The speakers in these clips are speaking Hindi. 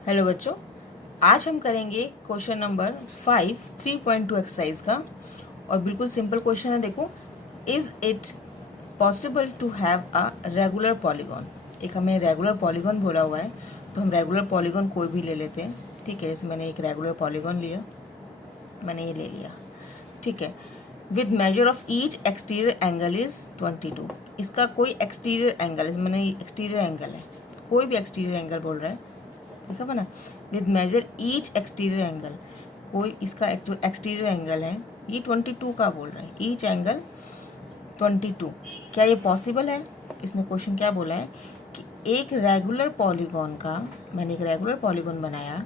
हेलो बच्चों, आज हम करेंगे क्वेश्चन नंबर 5 3.2 एक्सरसाइज का। और बिल्कुल सिंपल क्वेश्चन है। देखो, is it possible to have a regular polygon. एक हमें रेगुलर पॉलीगॉन बोला हुआ है, तो हम रेगुलर पॉलीगॉन कोई भी ले लेते हैं। ठीक है, जैसे मैंने एक रेगुलर पॉलीगॉन लिया, मैंने ये ले लिया। ठीक है, with measure of each exterior angle is 22। इसका कोई एक्सटीरियर एंगल, मैंने एक्सटीरियर एंगल है, कोई भी एक्सटीरियर एंगल बोल रहा है, देखा हुआ ना। With major each exterior angle, कोई इसका जो एक्सटीरियर एंगल है ये 22 का बोल रहा है, ईच एंगल 22। क्या ये पॉसिबल है? इसने क्वेश्चन क्या बोला है कि एक रेगुलर पॉलीगॉन का, मैंने एक रेगुलर पॉलीगॉन बनाया,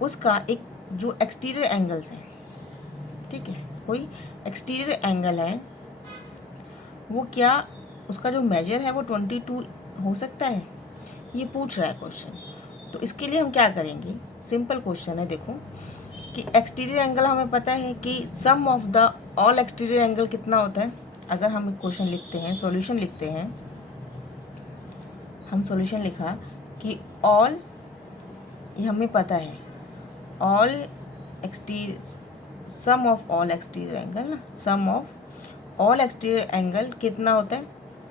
उसका एक जो एक्सटीरियर एंगल्स हैं, ठीक है, कोई एक्सटीरियर एंगल है, वो क्या उसका जो मेजर है वो 22 हो सकता है? ये पूछ रहा है क्वेश्चन। तो इसके लिए हम क्या करेंगे, सिंपल क्वेश्चन है। देखो कि एक्सटीरियर एंगल हमें पता है कि sum of the all exterior angle कितना होता है। अगर हम क्वेश्चन लिखते हैं, सॉल्यूशन लिखते हैं, हम सॉल्यूशन लिखा कि ऑल, ये हमें पता है, all exterior, sum of all exterior angle ना, sum of all exterior angle कितना होता है?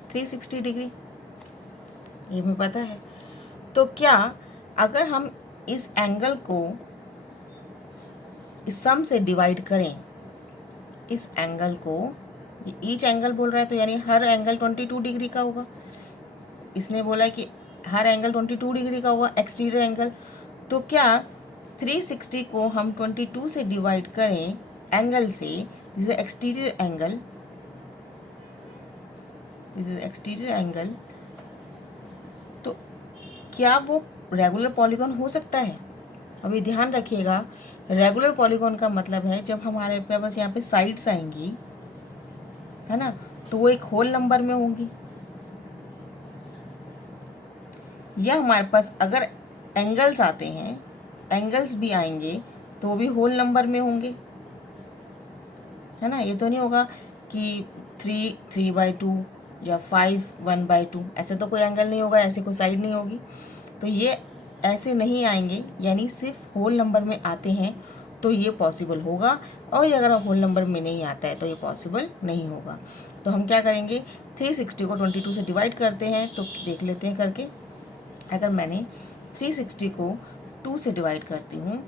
360 डिग्री, ये हमें पता है। तो क्या अगर हम इस एंगल को इस सम से डिवाइड करें, इस एंगल को, ईच एंगल बोल रहा है तो यानी हर एंगल 22 डिग्री का होगा। इसने बोला कि हर एंगल 22 डिग्री का होगा एक्सटीरियर एंगल। तो क्या 360 को हम 22 से डिवाइड करें एंगल से, this is exterior angle, this is exterior angle, तो क्या वो रेगुलर पॉलीगॉन हो सकता है? अभी ध्यान रखिएगा, रेगुलर पॉलीगॉन का मतलब है जब हमारे पास यहाँ पे साइड्स आएंगी, है ना, तो वो एक होल नंबर में होंगी, या हमारे पास अगर एंगल्स आते हैं, एंगल्स भी आएंगे तो वो भी होल नंबर में होंगे, है ना। ये तो नहीं होगा कि 3/2 या 5 1/2, ऐसे तो कोई एंगल नहीं होगा, ऐसे कोई साइड नहीं होगी। तो ये ऐसे नहीं आएंगे, यानी सिर्फ होल नंबर में आते हैं तो ये पॉसिबल होगा, और ये अगर होल नंबर में नहीं आता है तो ये पॉसिबल नहीं होगा। तो हम क्या करेंगे, 360 को 22 से डिवाइड करते हैं। तो देख लेते हैं करके, अगर मैंने 360 को 2 से डिवाइड करती हूँ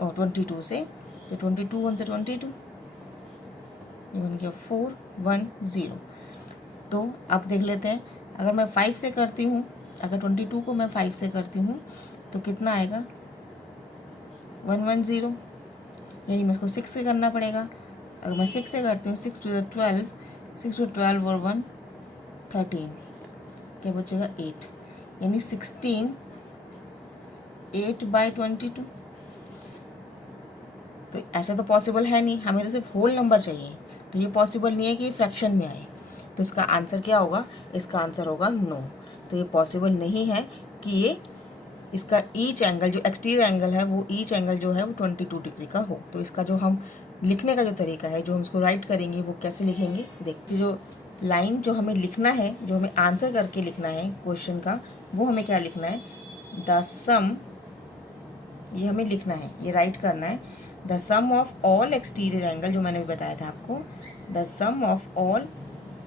और 22 से, तो 22 1 से 22, ये बन गया 410। तो अब देख लेते हैं, अगर मैं 5 से करती हूँ, अगर 22 को मैं 5 से करती हूँ तो कितना आएगा? 110, यानी मैं इसको 6 से करना पड़ेगा। अगर मैं 6 से करती हूँ, 6 to the 12, 6 to 12 और 1 13, क्या बचेगा? 8, यानी 16 8/22। तो ऐसा तो पॉसिबल है नहीं, हमें तो सिर्फ होल नंबर चाहिए, तो ये पॉसिबल नहीं है कि फ्रैक्शन में आए। तो इसका आंसर क्या होगा? इसका आंसर होगा नो। तो ये पॉसिबल नहीं है कि ये इसका ईच एंगल, जो एक्सटीरियर एंगल है, वो ईच एंगल जो है वो 22 डिग्री का हो। तो इसका जो हम लिखने का जो तरीका है, जो हम इसको राइट करेंगे, वो कैसे लिखेंगे, देखते। जो लाइन जो हमें लिखना है, जो हमें आंसर करके लिखना है क्वेश्चन का, वो हमें क्या लिखना है? द सम, ये हमें लिखना है, ये राइट करना है। The sum of all exterior angle, जो मैंने भी बताया था आपको, the sum of all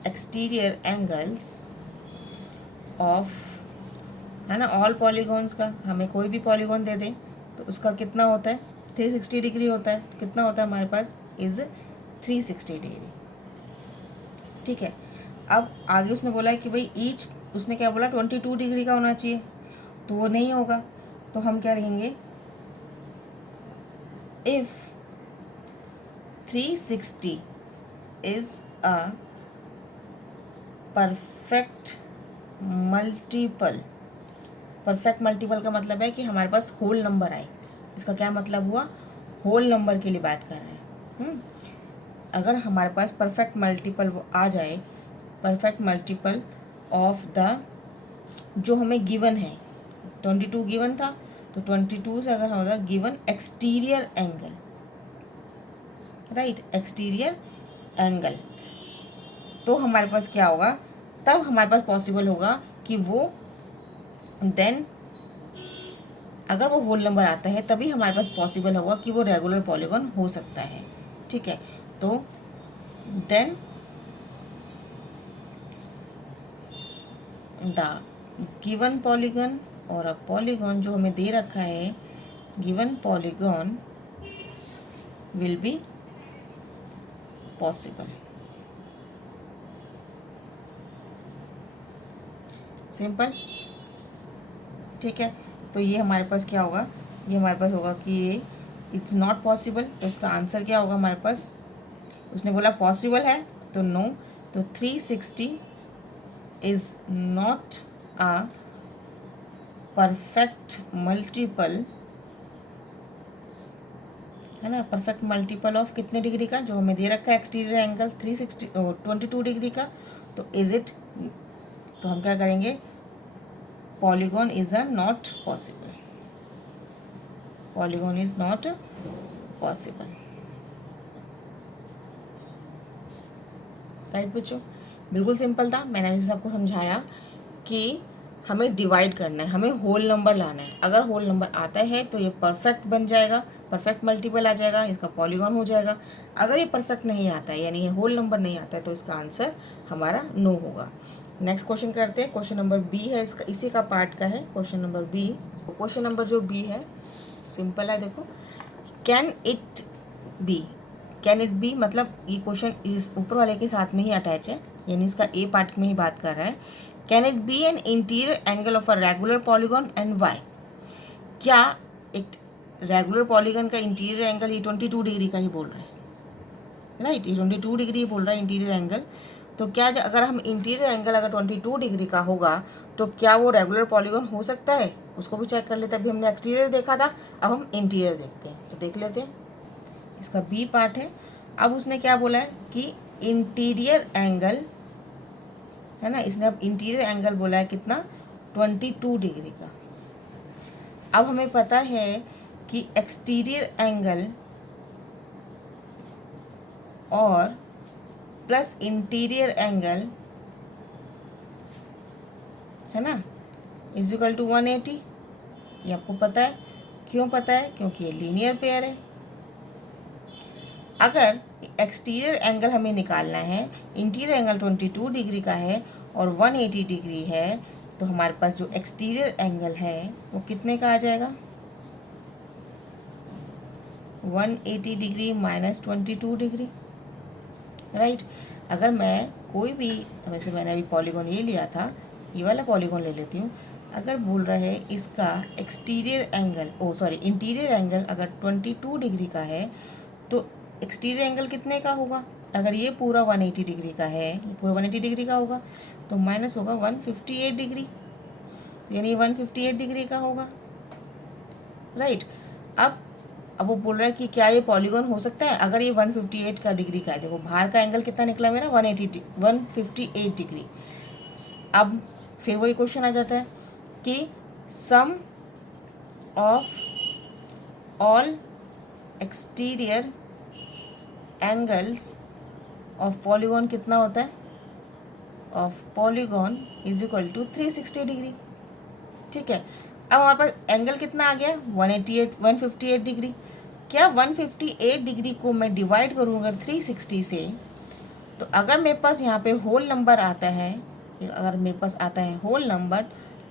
exterior angles of, है ना, ऑल पॉलीगॉन्स का, हमें कोई भी पॉलीगॉन दे दें तो उसका कितना होता है? 360 डिग्री होता है। तो कितना होता है हमारे पास? Is 360 degree. ठीक है, अब आगे उसने बोला है कि भाई ईच, उसने क्या बोला? 22 डिग्री का होना चाहिए, तो वो नहीं होगा। तो हम क्या लिखेंगे? If 360 is a perfect multiple, perfect multiple का मतलब है कि हमारे पास होल नंबर आए। इसका क्या मतलब हुआ? होल नंबर के लिए बात कर रहे हैं। अगर हमारे पास परफेक्ट मल्टीपल वो आ जाए, परफेक्ट मल्टीपल ऑफ द, जो हमें गिवन है, 22 गिवन था, तो 22 से अगर होता given exterior angle, right, exterior angle, तो हमारे पास क्या होगा? तब हमारे पास पॉसिबल होगा कि वो देन अगर वो होल नंबर आता है तभी हमारे पास पॉसिबल होगा कि वो रेगुलर पॉलीगॉन हो सकता है, ठीक है। तो देन द गिवन पॉलीगॉन, और अब पॉलीगॉन जो हमें दे रखा है, given polygon will be possible. Simple, ठीक है। तो ये हमारे पास क्या होगा, ये हमारे पास होगा कि ये इट्स नॉट पॉसिबल, तो इसका आंसर क्या होगा हमारे पास, उसने बोला पॉसिबल है तो नो, तो 360 is not a perfect multiple, है ना, परफेक्ट मल्टीपल ऑफ कितने डिग्री का, जो हमें दे रखा है एक्सटीरियर एंगल 22 डिग्री का। तो इज इट, तो हम क्या करेंगे, polygon is a not possible, polygon is not possible, right बच्चों। बिल्कुल सिंपल था, मैंने अभी आपको समझाया कि हमें डिवाइड करना है, हमें होल नंबर लाना है। अगर होल नंबर आता है तो ये परफेक्ट बन जाएगा, परफेक्ट मल्टीपल आ जाएगा, इसका पॉलीगॉन हो जाएगा। अगर ये परफेक्ट नहीं आता है, यानी ये होल नंबर नहीं आता है, तो इसका आंसर हमारा नो होगा। नेक्स्ट क्वेश्चन करते हैं, क्वेश्चन नंबर बी है, इसका इसी का पार्ट का है question number B. Question number जो बी है सिंपल है, देखो, can it be, can it be मतलब ये क्वेश्चन इस ऊपर वाले के साथ में ही अटैच है, यानी इसका ए पार्ट में ही बात कर रहा है। Can it be an interior angle of a regular polygon and why, क्या एक रेगुलर पॉलीगॉन का इंटीरियर एंगल, ये 22 डिग्री का ही बोल रहा है, राइट, ये 22 डिग्री बोल रहा है इंटीरियर एंगल। तो क्या अगर हम इंटीरियर एंगल अगर 22 डिग्री का होगा तो क्या वो रेगुलर पॉलीगॉन हो सकता है, उसको भी चेक कर लेते हैं। अभी हमने एक्सटीरियर देखा था, अब हम इंटीरियर देखते हैं, तो देख लेते हैं। इसका बी पार्ट है। अब उसने क्या बोला है कि इंटीरियर एंगल, है ना, इसने अब इंटीरियर एंगल बोला है कितना, 22 डिग्री का। अब हमें पता है कि एक्सटीरियर एंगल और प्लस इंटीरियर एंगल, है ना, इज इक्वल टू 180। ये आपको पता है, क्यों पता है, क्योंकि ये लीनियर पेयर है। अगर एक्सटीरियर एंगल हमें निकालना है, इंटीरियर एंगल 22 डिग्री का है और 180 डिग्री है, तो हमारे पास जो एक्सटीरियर एंगल है वो कितने का आ जाएगा, 180 डिग्री माइनस 22 डिग्री, राइट। अगर मैं कोई भी, वैसे मैंने अभी पॉलीगॉन ये लिया था, ये वाला पॉलीगॉन ले लेती हूँ। अगर बोल रहा है इसका एक्सटीरियर एंगल, इंटीरियर एंगल अगर 22 डिग्री का है तो एक्सटीरियर एंगल कितने का होगा, अगर ये पूरा 180 डिग्री का है, ये पूरा 180 डिग्री का होगा, तो माइनस होगा 158 डिग्री, यानी 158 डिग्री का होगा, राइट। अब वो बोल रहा है कि क्या ये पॉलीगॉन हो सकता है, अगर ये 158 का डिग्री का है, देखो बाहर का एंगल कितना निकला मेरा, 158 डिग्री। अब फिर वही क्वेश्चन आ जाता है कि sum of all exterior angles of polygon कितना होता है, of polygon is equal to 360 degree, ठीक है। अब हमारे पास एंगल कितना आ गया, 158 डिग्री। क्या 158 डिग्री को मैं डिवाइड करूँ अगर 360 से, तो अगर मेरे पास यहाँ पे होल नंबर आता है, अगर मेरे पास आता है होल नंबर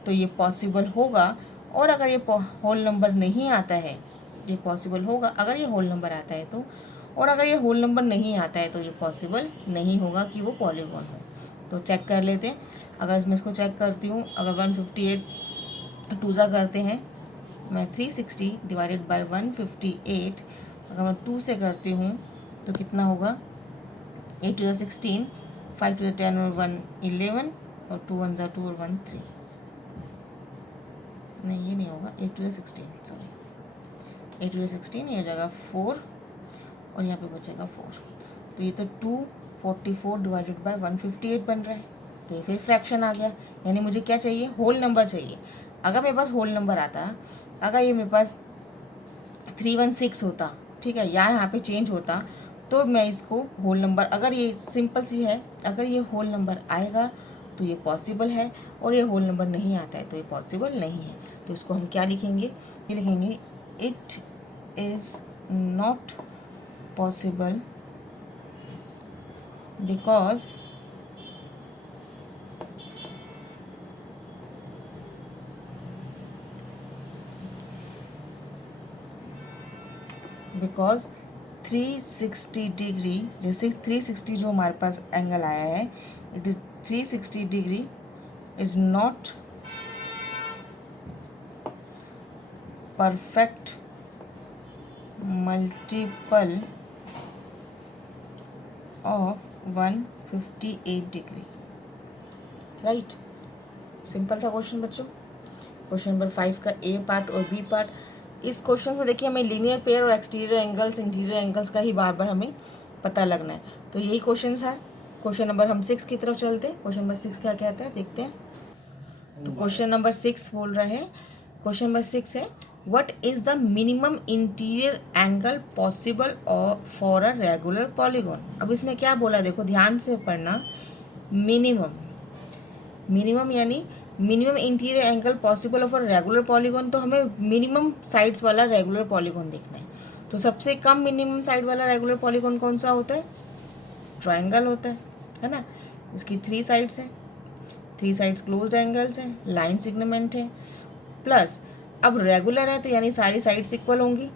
तो ये पॉसिबल होगा, और अगर ये होल नंबर नहीं आता है, ये पॉसिबल होगा अगर ये होल नंबर आता है तो, और अगर ये होल नंबर नहीं आता है तो ये पॉसिबल नहीं होगा कि वो पॉलीगॉन हो। तो चेक कर लेते हैं, अगर इसमें इसको चेक करती हूँ, अगर 158 टूज़ा करते हैं, मैं 360 डिवाइडेड बाय 158 अगर मैं 2 से करती हूँ तो कितना होगा, 8 टू 16, 5 टू 10 और 1 11 और 2 1 2 और 1 3, नहीं ये नहीं होगा, 8 टू 16, सॉरी 8 टू 16, ये हो जाएगा 4 और यहाँ पे बचेगा 4, तो ये तो 244 डिवाइडेड बाय 158 बन रहा है, तो ये फिर फ्रैक्शन आ गया, यानी मुझे क्या चाहिए, होल नंबर चाहिए। अगर मेरे पास होल नंबर आता, अगर ये मेरे पास 316 होता, ठीक है, या यहाँ पे चेंज होता, तो मैं इसको होल नंबर, अगर ये सिंपल सी है, अगर ये होल नंबर आएगा तो ये पॉसिबल है, और ये होल नंबर नहीं आता है तो ये पॉसिबल नहीं है। तो इसको हम क्या लिखेंगे, ये लिखेंगे it is not possible because because 360 degree, जैसे 360 जो हमारे पास एंगल आया है, it 360 degree is not perfect multiple of 158 degree. Right, simple था क्वेश्चन बच्चों। क्वेश्चन नंबर 5 का ए पार्ट और बी पार्ट। इस क्वेश्चन में देखिए हमें लीनियर पेयर और एक्सटीरियर एंगल्स इंटीरियर एंगल्स का ही बार बार हमें पता लगना है। तो यही क्वेश्चन है। क्वेश्चन नंबर हम 6 की तरफ चलते हैं। क्वेश्चन नंबर 6 क्या कहता है देखते हैं। तो क्वेश्चन नंबर 6 बोल रहा है, क्वेश्चन नंबर 6 है what is the minimum interior angle possible for a regular polygon. अब इसने क्या बोला, देखो ध्यान से पढ़ना। मिनिमम, मिनिमम यानी minimum interior angle possible of a regular polygon, तो हमें मिनिमम साइड्स वाला रेगुलर पॉलीगॉन देखना है। तो सबसे कम मिनिमम साइड वाला रेगुलर पॉलीगॉन कौन सा होता है, ट्रायंगल होता है ना। इसकी 3 साइड्स हैं, 3 साइड्स क्लोज्ड एंगल्स हैं, लाइन सिग्नमेंट है, प्लस अब रेगुलर है तो यानी सारी साइड्स इक्वल होंगी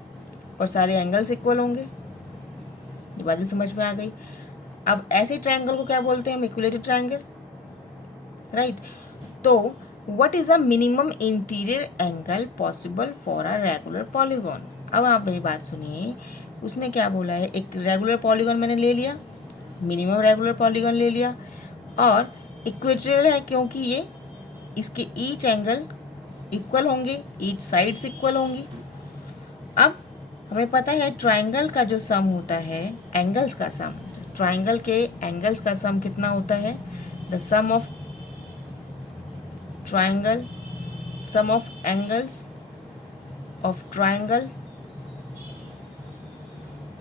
और सारे एंगल्स इक्वल होंगे। ये बात भी समझ में आ गई। अब ऐसे ट्रायंगल को क्या बोलते हैं, इक्विलेटरल ट्रायंगल। राइट, तो what is the minimum interior angle possible for a regular polygon. अब आप मेरी बात सुनिए, उसने क्या बोला है, एक रेगुलर पॉलीगॉन मैंने ले लिया, मिनिमम रेगुलर पॉलीगॉन ले लिया, और इक्वेटोरियल है क्योंकि ये इसके ईच एंगल इक्वल होंगे, ईच साइड्स इक्वल होंगी। अब हमें पता है ट्राइंगल का जो सम होता है, एंगल्स का सम, ट्राइंगल के एंगल्स का सम कितना होता है, the sum of triangle, sum of angles of triangle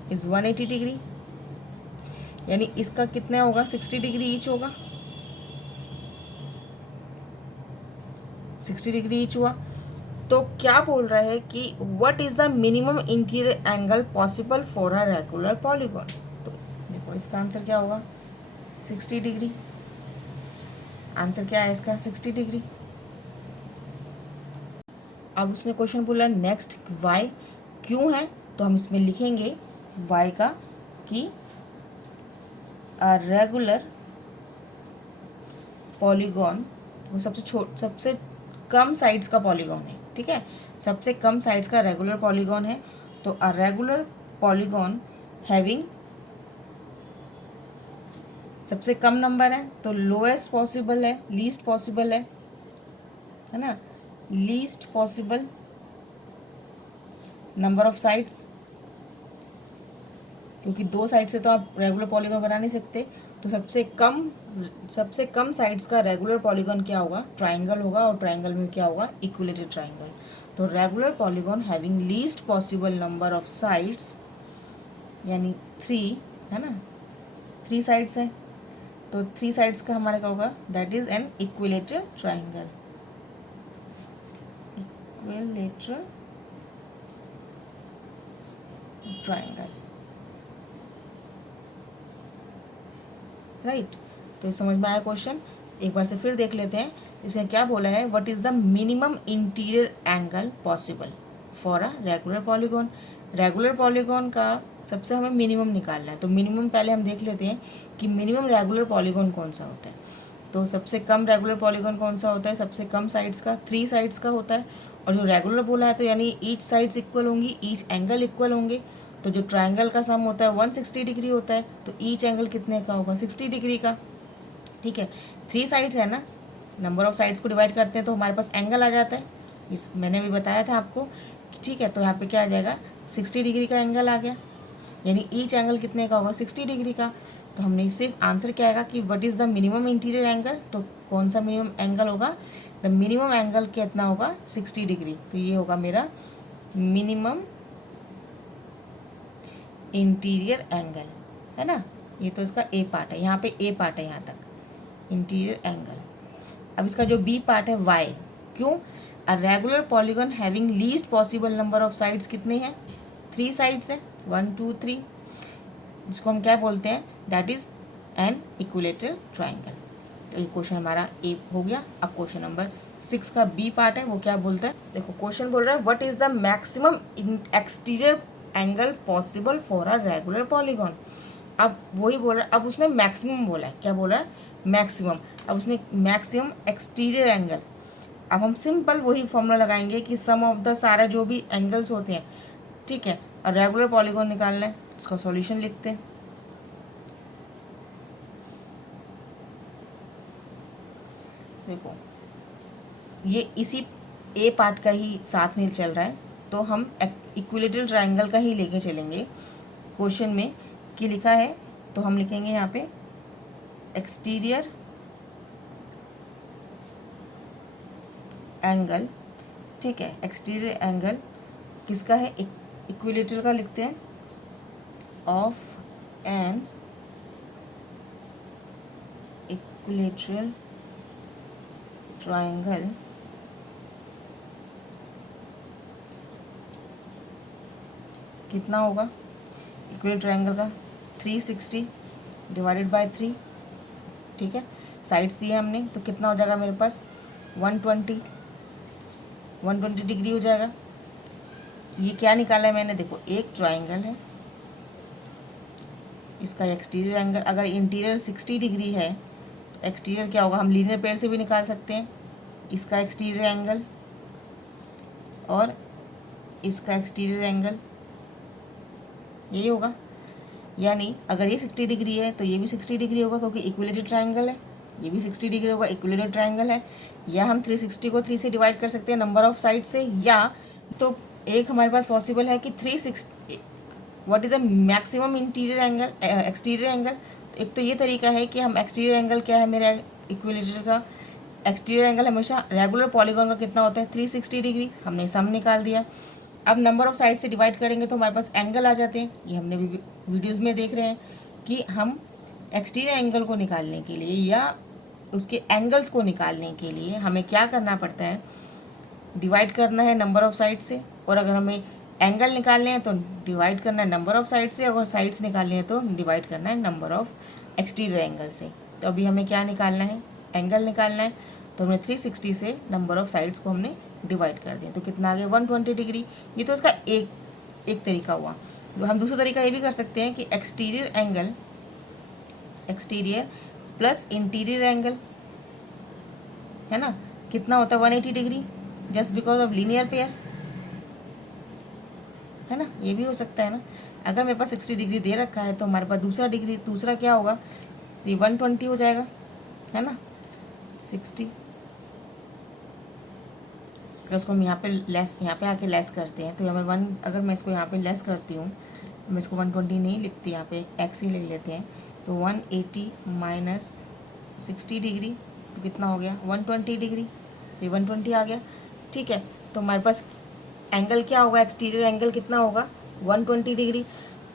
is 180 degree, यानी इसका कितना होगा, 60 डिग्री ईच होगा, 60 डिग्री ईच हुआ। तो क्या बोल रहा है कि what is the minimum interior angle possible for a regular polygon. तो देखो इसका आंसर क्या होगा, 60 डिग्री। आंसर क्या है इसका, 60 डिग्री। अब उसने क्वेश्चन बोला नेक्स्ट वाई, क्यों है, तो हम इसमें लिखेंगे वाई का कि रेगुलर पॉलीगॉन वो सबसे कम साइड्स का पॉलीगॉन है। ठीक है, सबसे कम साइड्स का रेगुलर पॉलीगॉन है। तो अ रेगुलर पॉलीगॉन हैविंग, सबसे कम नंबर है तो लोएस्ट पॉसिबल है, लीस्ट पॉसिबल है ना, least possible number of sides, क्योंकि 2 साइड से तो आप रेगुलर पॉलीगॉन बना नहीं सकते। तो सबसे कम साइड्स का रेगुलर पॉलीगॉन क्या होगा, ट्राइंगल होगा, और ट्राइंगल में क्या होगा, इक्विलेटरल ट्राइंगल। तो regular polygon having least possible number of sides, यानी 3 है ना, 3 साइड्स हैं, तो 3 साइड्स का हमारा क्या होगा, that is an equilateral triangle, equilateral triangle. Right, तो समझ में आया क्वेश्चन। एक बार से फिर देख लेते हैं। इसने क्या बोला है, what is the minimum interior angle possible for a regular polygon. Regular polygon का सबसे हमें मिनिमम निकालना है। तो मिनिमम पहले हम देख लेते हैं कि मिनिमम रेगुलर पॉलीगॉन कौन सा होता है। तो सबसे कम रेगुलर पॉलीगॉन कौन सा होता है, सबसे कम साइड्स का 3 साइड्स का होता है। और जो रेगुलर बोला है तो यानी ईच साइड्स इक्वल होंगी, ईच एंगल इक्वल होंगे। तो जो ट्राइंगल का सम होता है 160 डिग्री होता है, तो ईच एंगल कितने का होगा, 60 डिग्री का। ठीक है, 3 साइड्स है ना, नंबर ऑफ साइड्स को डिवाइड करते हैं तो हमारे पास एंगल आ जाता है। इस मैंने भी बताया था आपको। ठीक है, तो यहाँ पे क्या आ जाएगा, 60 डिग्री का एंगल आ गया, यानी ईच एंगल कितने का होगा, 60 डिग्री का। तो हमने सिर्फ आंसर क्या आएगा कि what is the minimum interior angle. तो कौन सा मिनिमम एंगल होगा, द मिनिमम एंगल कितना होगा, 60 डिग्री। तो ये होगा मेरा मिनिमम इंटीरियर एंगल, है ना। ये तो इसका ए पार्ट है, यहाँ पे ए पार्ट है यहाँ तक, इंटीरियर एंगल। अब इसका जो बी पार्ट है वाई, क्यों, a regular polygon having least possible number of sides कितने हैं, 3 साइड्स है, 1 2 3, जिसको हम क्या बोलते हैं, that is an equilateral triangle. तो ये क्वेश्चन हमारा ए हो गया। अब क्वेश्चन नंबर 6 का बी पार्ट है, वो क्या बोलता है, देखो क्वेश्चन बोल रहा है what is the maximum exterior angle possible for a regular polygon. अब वही बोल रहा है, अब उसने मैक्सिमम बोला है, क्या बोला है, मैक्सिमम। अब उसने मैक्सिमम एक्सटीरियर एंगल, अब हम सिंपल वही फॉर्मूला लगाएंगे कि सम ऑफ द सारे जो भी एंगल्स होते हैं, ठीक है, और रेगुलर पॉलीगॉन निकालना है, उसका सॉल्यूशन लिखते हैं। देखो ये इसी ए पार्ट का ही साथ में चल रहा है, तो हम इक्विलेटरल ट्रायंगल का ही लेके चलेंगे। क्वेश्चन में कि लिखा है, तो हम लिखेंगे यहाँ पे एक्सटीरियर एंगल, ठीक है, एक्सटीरियर एंगल किसका है, इक्विलेटर का लिखते हैं, ऑफ एन इक्विलेटरल ट्रायंगल कितना होगा, इक्विलेटरल ट्रायंगल का 360 डिवाइडेड बाय 3, ठीक है, साइड्स दिए हमने, तो कितना हो जाएगा मेरे पास 120 डिग्री हो जाएगा। ये क्या निकाला है मैंने, देखो एक ट्रायंगल है, इसका एक्सटीरियर एंगल, अगर इंटीरियर 60 डिग्री है तो एक्सटीरियर क्या होगा, हम लीनियर पेयर से भी निकाल सकते हैं, इसका एक्सटीरियर एंगल और इसका एक्सटीरियर एंगल यही होगा। यानी अगर ये 60 डिग्री है तो ये भी 60 डिग्री होगा, क्योंकि इक्विलेटरल ट्रायंगल है, ये भी 60 डिग्री होगा, इक्विलेटरल ट्रायंगल है। या हम 360 को 3 से डिवाइड कर सकते हैं नंबर ऑफ साइड से, या तो एक हमारे पास पॉसिबल है कि 360 what is the maximum interior angle exterior angle. एक तो ये तरीका है कि हम एक्सटीरियर एंगल क्या है मेरा इक्विलेटर का, एक्सटीरियर एंगल हमेशा रेगुलर पॉलीगॉन का कितना होता है 360 डिग्री, हमने सम निकाल दिया। अब नंबर ऑफ साइड से डिवाइड करेंगे तो हमारे पास एंगल आ जाते हैं, ये हमने भी वीडियोज़ में देख रहे हैं कि हम एक्सटीरियर एंगल को निकालने के लिए या उसके एंगल्स को निकालने के लिए हमें क्या करना पड़ता है, डिवाइड करना है नंबर ऑफ साइड से, और अगर हमें एंगल निकालने हैं तो डिवाइड करना है नंबर ऑफ साइड से, अगर साइड्स निकालने हैं तो डिवाइड करना है नंबर ऑफ एक्सटीरियर एंगल से। तो अभी हमें क्या निकालना है, एंगल निकालना है, तो हमने 360 से नंबर ऑफ साइड्स को हमने डिवाइड कर दिया, तो कितना आ गया 120 डिग्री। ये तो इसका एक तरीका हुआ। तो हम दूसरा तरीका ये भी कर सकते हैं कि exterior angle, exterior plus interior angle है ना, कितना होता है 180 degree, just because of linear pair, है ना, ये भी हो सकता है ना। अगर मेरे पास 60 डिग्री दे रखा है तो हमारे पास दूसरा क्या होगा, तो ये 120 हो जाएगा, है ना, 60। अगर उसको हम यहाँ पे आके लेस करते हैं तो हमें अगर मैं इसको यहाँ पे लेस करती हूँ, मैं इसको 120 नहीं लिखती, यहाँ पे एक्स ही लिख लेते हैं, तो 180 माइनस 60 डिग्री तो कितना हो गया 120 डिग्री, तो ये 120 आ गया, ठीक है। तो हमारे पास एंगल क्या होगा, एक्सटीरियर एंगल कितना होगा 120 डिग्री।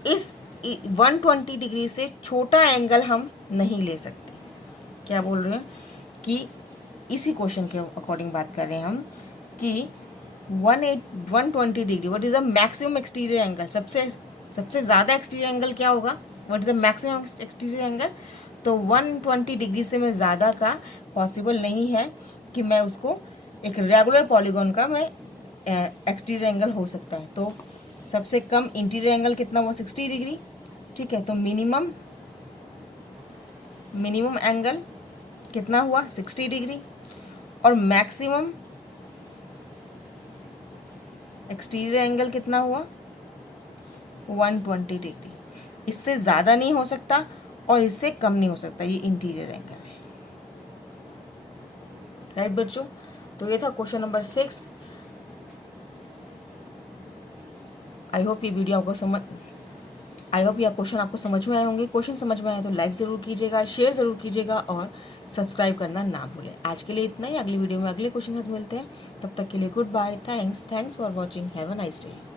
इस 120 डिग्री से छोटा एंगल हम नहीं ले सकते। क्या बोल रहे हैं कि इसी क्वेश्चन के अकॉर्डिंग बात कर रहे हैं हम कि 120 degree what is the maximum exterior angle, सबसे ज़्यादा एक्सटीरियर एंगल क्या होगा, what is the maximum exterior angle. तो 120 डिग्री से मैं ज़्यादा का पॉसिबल नहीं है कि मैं उसको एक रेगुलर पॉलीगॉन का मैं एक्सटीरियर एंगल हो सकता है। तो सबसे कम इंटीरियर एंगल कितना हुआ 60 डिग्री, ठीक है। तो मिनिमम एंगल कितना हुआ 60 डिग्री, और मैक्सिमम एक्सटीरियर एंगल कितना हुआ 120 डिग्री। इससे ज़्यादा नहीं हो सकता और इससे कम नहीं हो सकता, ये इंटीरियर एंगल है, राइट बच्चों। तो ये था क्वेश्चन नंबर 6। आई होप ये क्वेश्चन आपको समझ में आए होंगे। क्वेश्चन समझ में आए तो लाइक ज़रूर कीजिएगा, शेयर ज़रूर कीजिएगा और सब्सक्राइब करना ना भूलें। आज के लिए इतना ही, अगली वीडियो में अगले क्वेश्चन के साथ मिलते हैं। तब तक के लिए goodbye, thanks for watching, have a nice day.